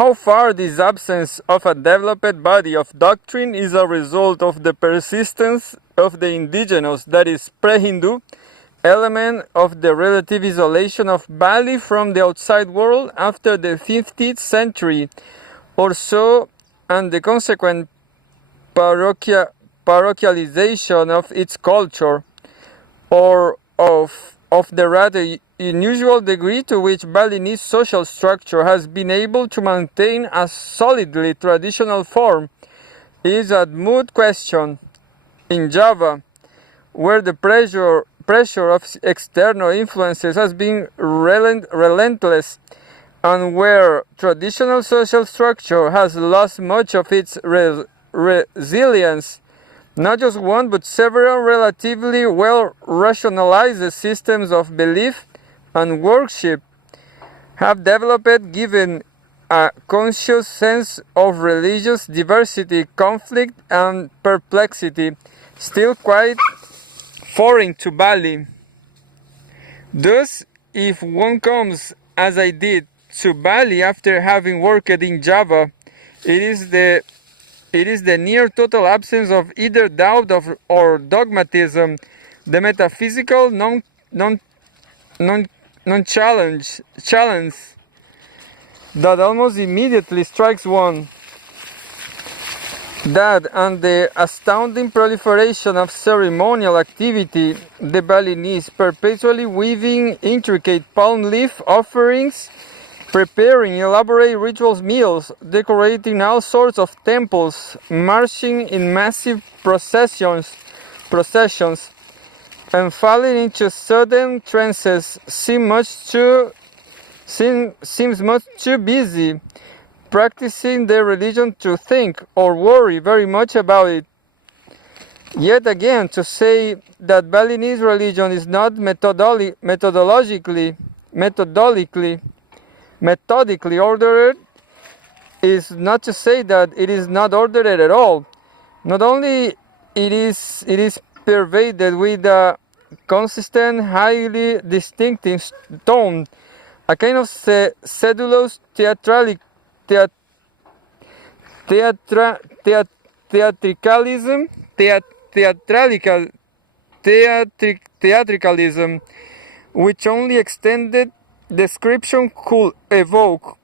how far this absence of a developed body of doctrine is a result of the persistence of the indigenous, that is, pre-Hindu, element of the relative isolation of Bali from the outside world after the 15th century or so, and the consequent parochialization of its culture, or of the rather unusual degree to which Balinese social structure has been able to maintain a solidly traditional form, is a moot question. In Java, where the pressure of external influences has been relentless, and where traditional social structure has lost much of its resilience, not just one but several relatively well rationalized systems of belief and worship have developed, given a conscious sense of religious diversity, conflict, and perplexity, still quite foreign to Bali. Thus, if one comes, as I did, to Bali after having worked in Java, it is the near total absence of either doubt or dogmatism, the metaphysical challenge that almost immediately strikes one. That and the astounding proliferation of ceremonial activity, the Balinese perpetually weaving intricate palm leaf offerings, preparing elaborate rituals meals, decorating all sorts of temples, marching in massive processions, and falling into sudden trances seems much too busy practicing their religion to think or worry very much about it. Yet again, to say that Balinese religion is not methodically ordered is not to say that it is not ordered at all. Not only it is pervaded with a consistent, highly distinctive tone, a kind of sedulous theatricalism, which only extended description could evoke,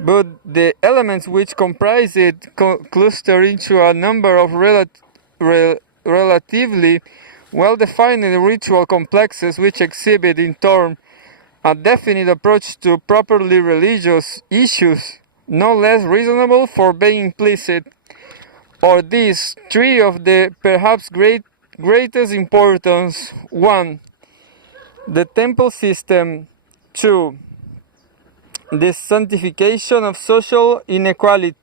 but the elements which comprise it cluster into a number of relatively well-defined ritual complexes which exhibit in turn a definite approach to properly religious issues, no less reasonable for being implicit. Or these three of the perhaps greatest importance: 1. The temple system. 2. The sanctification of social inequality.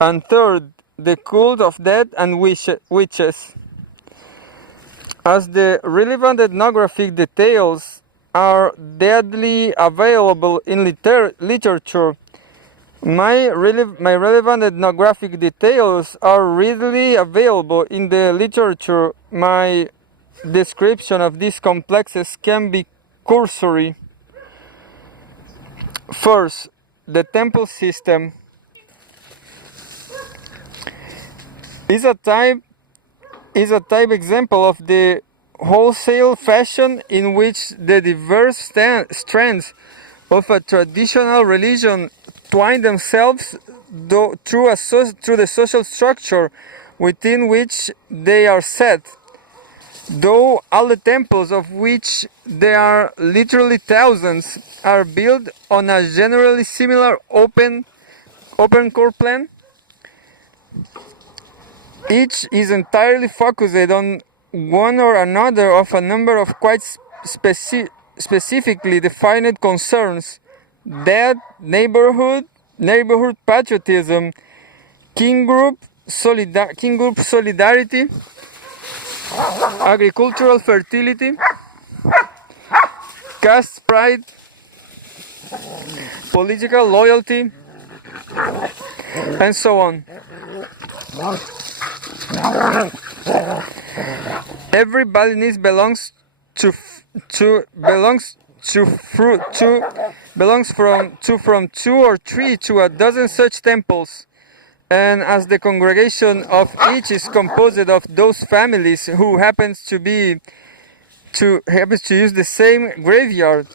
And 3rd, the cult of dead and witches. As the relevant ethnographic details are readily available in literature, my relevant ethnographic details are readily available in the literature. My description of these complexes can be cursory. First, the temple system is a type example of the wholesale fashion in which the diverse strands of a traditional religion twine themselves through the social structure within which they are set. Though all the temples, of which there are literally thousands, are built on a generally similar open core plan, each is entirely focused on one or another of a number of quite specifically defined concerns: death, neighborhood patriotism, kin group solidarity, agricultural fertility, caste pride, political loyalty, and so on. Every Balinese belongs from 2 or 3 to a dozen such temples. And as the congregation of each is composed of those families who happens to use the same graveyard,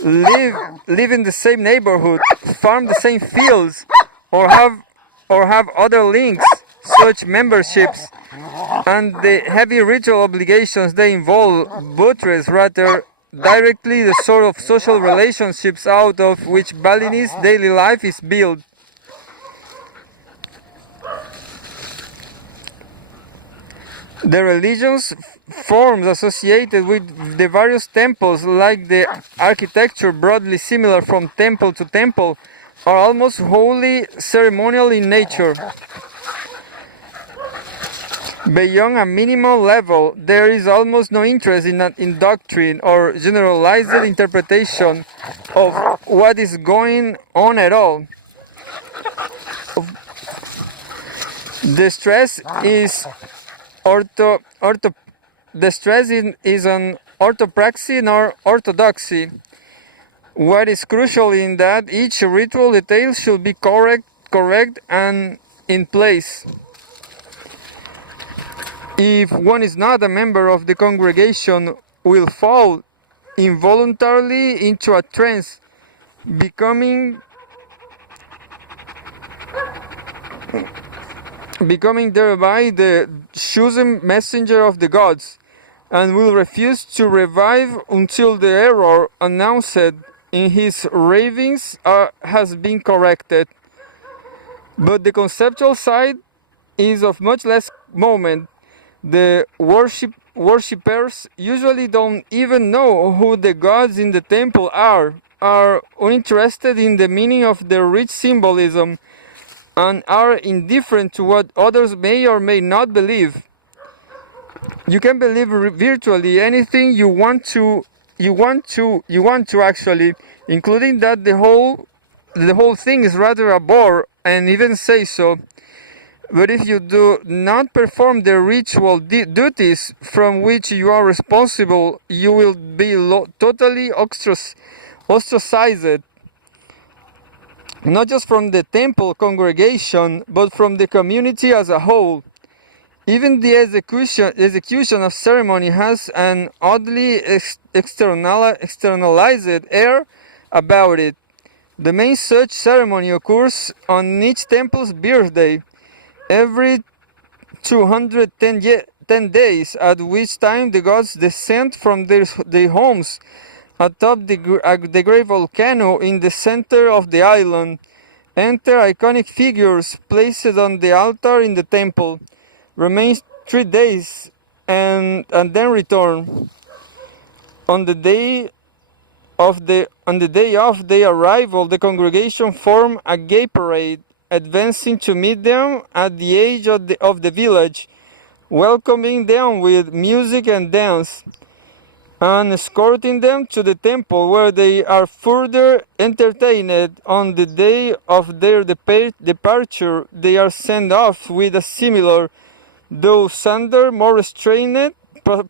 live in the same neighborhood, farm the same fields, or have other links, such memberships and the heavy ritual obligations they involve buttress rather directly the sort of social relationships out of which Balinese daily life is built. The religious forms associated with the various temples, like the architecture broadly similar from temple to temple, are almost wholly ceremonial in nature. Beyond a minimal level, there is almost no interest in doctrine or generalized interpretation of what is going on at all. The stress is is on orthopraxy nor orthodoxy. What is crucial in that each ritual detail should be correct and in place. If one is not a member of the congregation, will fall involuntarily into a trance, becoming thereby the chosen messenger of the gods, and will refuse to revive until the error announced in his ravings has been corrected. But the conceptual side is of much less moment. The worshippers usually don't even know who the gods in the temple are uninterested in the meaning of the rich symbolism, and are indifferent to what others may or may not believe. You can believe virtually anything you want to actually, including that the whole thing is rather a bore, and even say so. But if you do not perform the ritual duties from which you are responsible, you will be totally ostracized, not just from the temple congregation, but from the community as a whole. Even the execution of ceremony has an oddly externalized air about it. The main such ceremony occurs on each temple's birthday, every 210 days, at which time the gods descend from their homes atop the great volcano in the center of the island, enter iconic figures placed on the altar in the temple, remain 3 days, and then return. On the day of their arrival, the congregation form a gay parade, advancing to meet them at the edge of the village, welcoming them with music and dance, and escorting them to the temple, where they are further entertained. On the day of their departure, they are sent off with a similar, though sounder, more restrained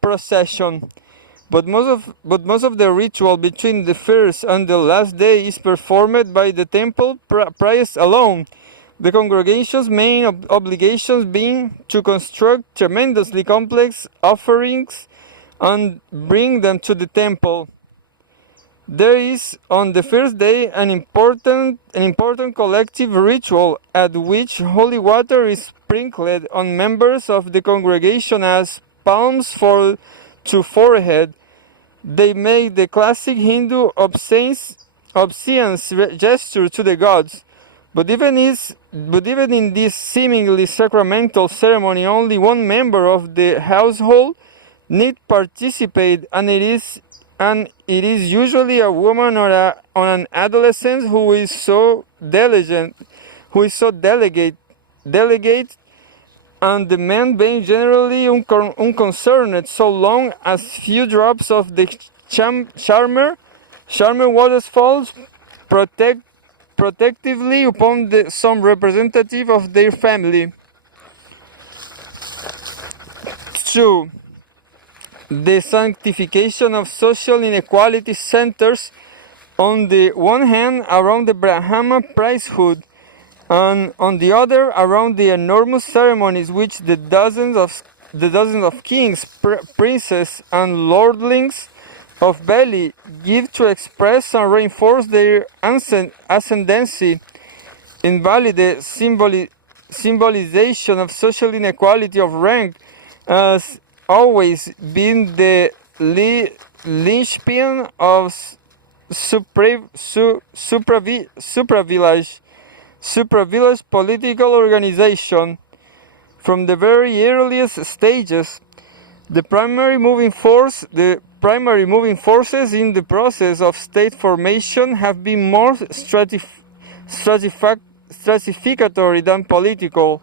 procession. But most of the ritual between the first and the last day is performed by the temple priest alone, the congregation's main obligations being to construct tremendously complex offerings and bring them to the temple. There is on the first day an important collective ritual at which holy water is sprinkled on members of the congregation as palms to forehead. They make the classic Hindu obeisance gesture to the gods. But even in this seemingly sacramental ceremony, only one member of the household need participate, and it is usually a woman or an adolescent who is so delegate, and the men being generally unconcerned, so long as few drops of the charmer water falls protectively upon some representative of their family. 2. The sanctification of social inequality centers on the one hand around the Brahma priesthood, and on the other around the enormous ceremonies which the dozens of kings, princes, and lordlings of Beli give to express and reinforce their ascendancy. Invalid the symbolization of social inequality of rank has always been the linchpin of supravillage political organization. From the very earliest stages, the primary moving forces in the process of state formation have been more stratificatory than political,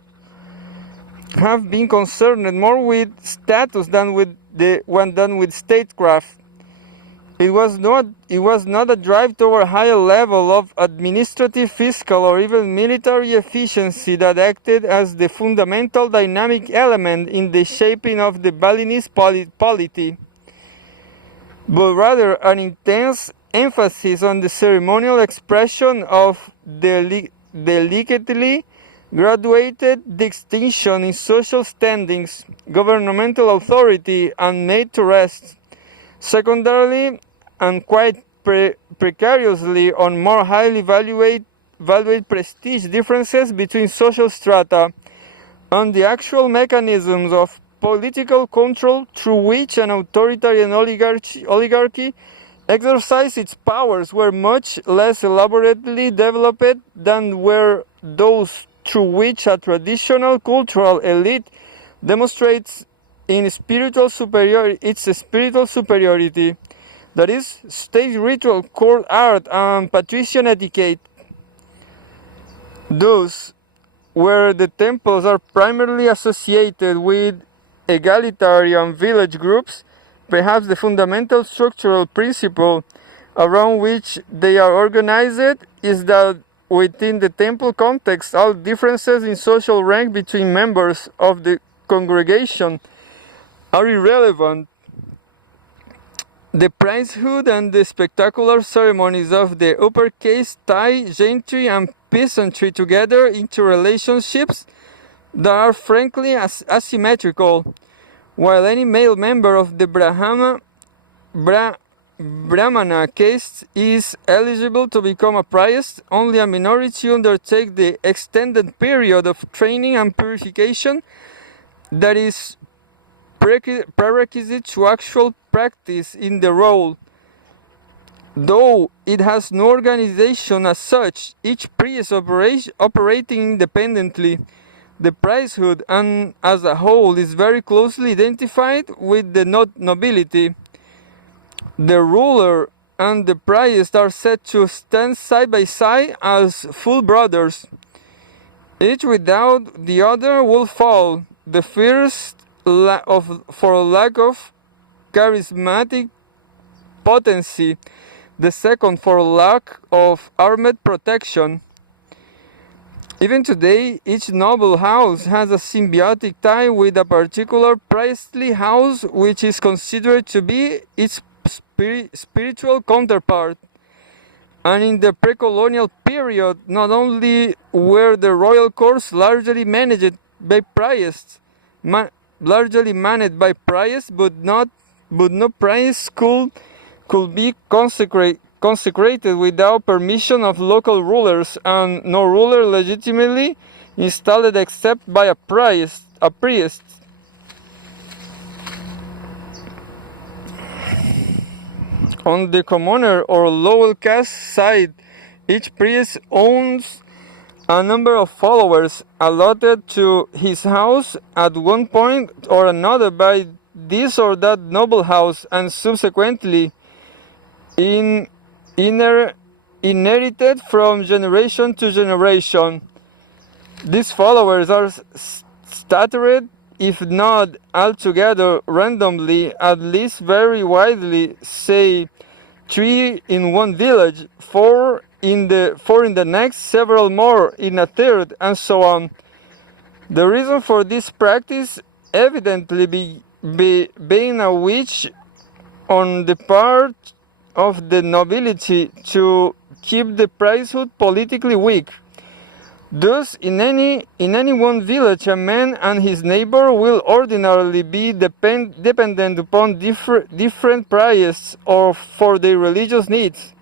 have been concerned more with status than with statecraft. It was not a drive toward a higher level of administrative, fiscal, or even military efficiency that acted as the fundamental dynamic element in the shaping of the Balinese polity, but rather an intense emphasis on the ceremonial expression of delicately graduated distinction in social standings, governmental authority, and made to rest, secondarily and quite precariously, on more highly valued prestige differences between social strata, and the actual mechanisms of political control through which an authoritarian oligarchy exercised its powers were much less elaborately developed than were those through which a traditional cultural elite demonstrates its spiritual superiority, that is, state ritual, court art, and patrician etiquette. Thus, where the temples are primarily associated with egalitarian village groups, perhaps the fundamental structural principle around which they are organized is that within the temple context, all differences in social rank between members of the congregation are irrelevant. The priesthood and the spectacular ceremonies of the uppercase tie gentry and peasantry together into relationships that are frankly asymmetrical. While any male member of the Brahmana caste is eligible to become a priest, only a minority undertake the extended period of training and purification that is prerequisite to actual practice in the role. Though it has no organization as such, each priest operating independently, the priesthood and as a whole is very closely identified with the nobility. The ruler and the priest are said to stand side by side as full brothers. Each without the other will fall. The first for lack of charismatic potency, the second for lack of armed protection. Even today, each noble house has a symbiotic tie with a particular priestly house which is considered to be its spiritual counterpart. And in the pre-colonial period, not only were the royal courts largely managed by priests, but no priest could be consecrated without permission of local rulers, and no ruler legitimately installed except by a priest. On the commoner or lower caste side, each priest owns a number of followers allotted to his house at one point or another by this or that noble house, and subsequently inherited from generation to generation. These followers are scattered, if not altogether randomly, at least very widely, say 3 in one village, 4 in the next, several more in a third, and so on. The reason for this practice evidently being a witch on the part of the nobility to keep the priesthood politically weak. Thus, in any one village, a man and his neighbor will ordinarily be dependent upon different priests or for their religious needs.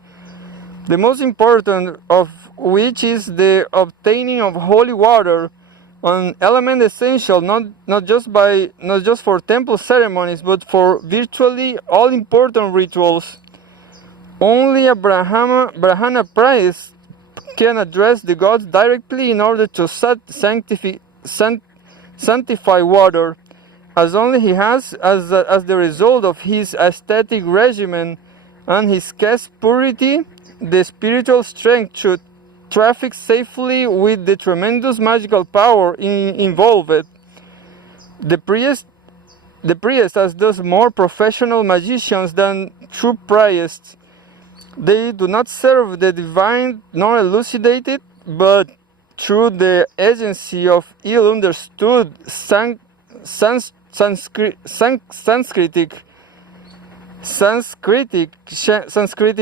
The most important of which is the obtaining of holy water, an element essential not just for temple ceremonies, but for virtually all important rituals. Only a Brahmana priest can address the gods directly in order to sanctify water, as only he has as the result of his ascetic regimen and his caste purity the spiritual strength to traffic safely with the tremendous magical power involved. The priest as thus more professional magicians than true priests. They do not serve the divine nor elucidate it, but through the agency of ill-understood Sanskritic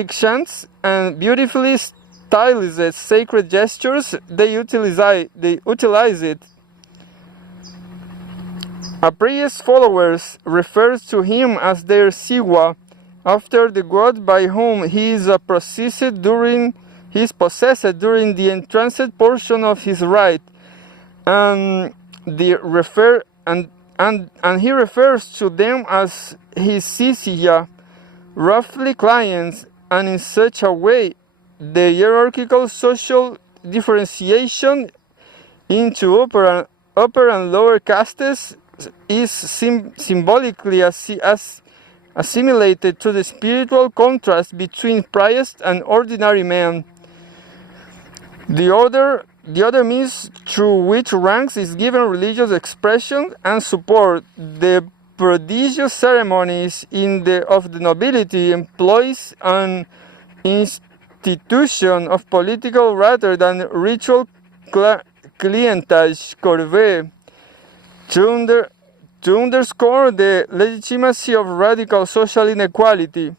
chants and beautifully stylized sacred gestures, they utilize it. A priest's followers refers to him as their Siwa, after the god by whom he is possessed during the entranced portion of his rite, and he refers to them as his Sisiya, roughly clients, and in such a way the hierarchical social differentiation into upper and lower castes is symbolically assimilated to the spiritual contrast between priest and ordinary man. The other means through which ranks is given religious expression and support. The prodigious ceremonies of the nobility employs an institution of political rather than ritual clientage corvée to underscore the legitimacy of radical social inequality.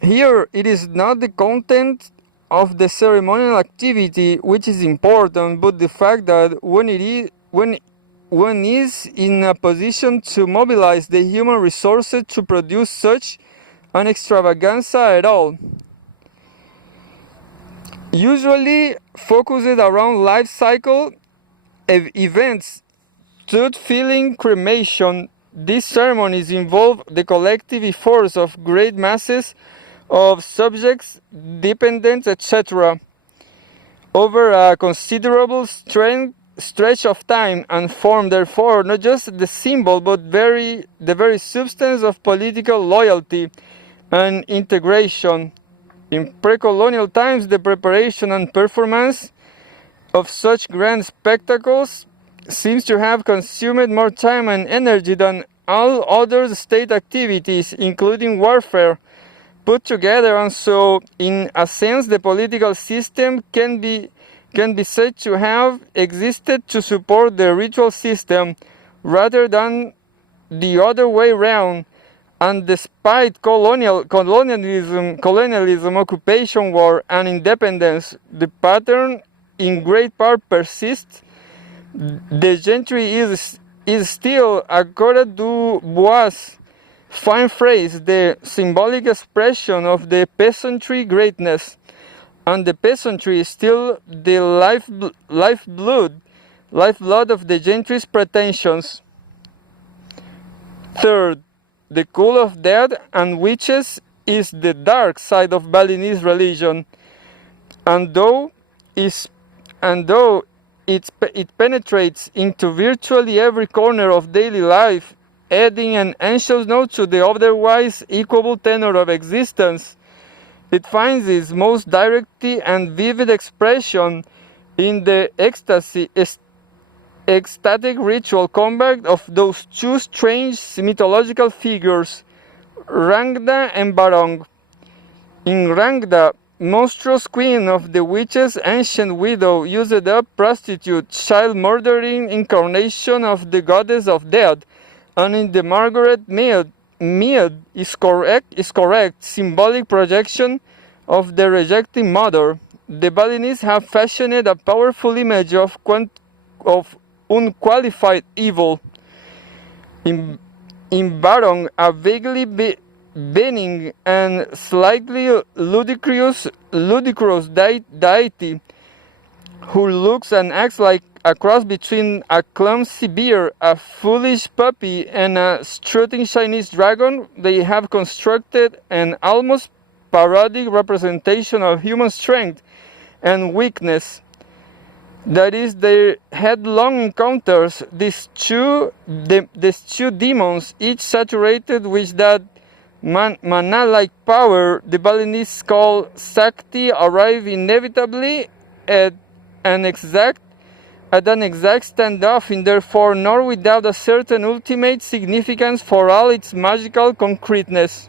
Here, it is not the content of the ceremonial activity which is important, but the fact that when one is in a position to mobilize the human resources to produce such an extravaganza at all. Usually focused around life cycle events, tooth filling, cremation, these ceremonies involve the collective efforts of great masses of subjects, dependents, etc., over a considerable stretch of time, and form therefore not just the symbol but the very substance of political loyalty and integration. In pre-colonial times, the preparation and performance of such grand spectacles seems to have consumed more time and energy than all other state activities, including warfare, put together, and so, in a sense, the political system can be said to have existed to support the ritual system rather than the other way round. And despite colonialism, occupation, war, and independence, the pattern in great part persists. The gentry is still, according to Bois' fine phrase, the symbolic expression of the peasantry greatness, and the peasantry is still the lifeblood of the gentry's pretensions. Third, the cult of dead and witches is the dark side of Balinese religion, and though it penetrates into virtually every corner of daily life, adding an anxious note to the otherwise equable tenor of existence, it finds its most direct and vivid expression in the ecstatic ritual combat of those two strange mythological figures, Rangda and Barong. In Rangda, monstrous queen of the witches, ancient widow, used up prostitute, child murdering incarnation of the goddess of death, and in the Margaret Mead is correct symbolic projection of the rejecting mother. The Balinists have fashioned a powerful image of unqualified evil. In Baron, a vaguely benign and slightly ludicrous deity who looks and acts like a cross between a clumsy bear, a foolish puppy, and a strutting Chinese dragon, they have constructed an almost parodic representation of human strength and weakness. That is, their headlong encounters, these two demons, each saturated with that mana-like power the Balinists call Sakti, arrive inevitably at an exact standoff, and therefore nor without a certain ultimate significance for all its magical concreteness.